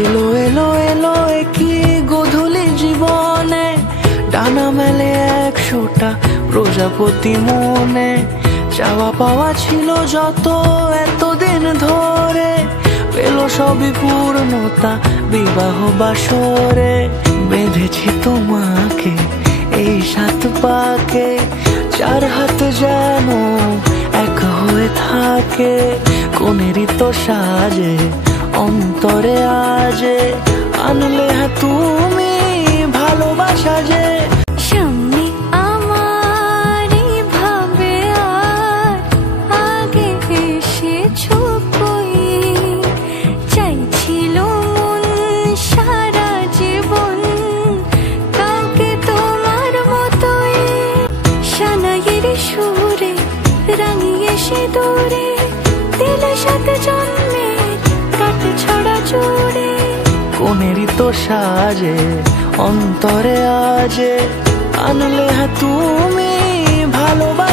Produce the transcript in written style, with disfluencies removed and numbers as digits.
এলো এলো এলো কি গোধূলি জীবনে, ডানা মেলে 100টা প্রজাপতি মনে। চাওয়া পাওয়া ছিল যত এতদিন ধরে, পেল সবই পূর্ণতা বিবাহ বাসরে। বেঁধেছি তোমাকে এই 7 পাকে, 4 হাত যেন এক হয়ে থাকে। কোনেরই তো সাজে অন্তরে আজে, আনলে হ্যাঁ তুমি ভালোবাসা যে। সামনে আমার ভাবে আর আগে এসেছো কই, চাইছিল মন সারা জীবন কাউকে তোমার মতোই। সানাইয়ের সুরে রাঙিয়ে সে দূরে, দিলে 7 জন্মের কাট ছড়া জোড়ে। কোনেরই তো সাজে অন্তরে আজে, আনলে হ্যাঁ তুমি ভালোবাসা।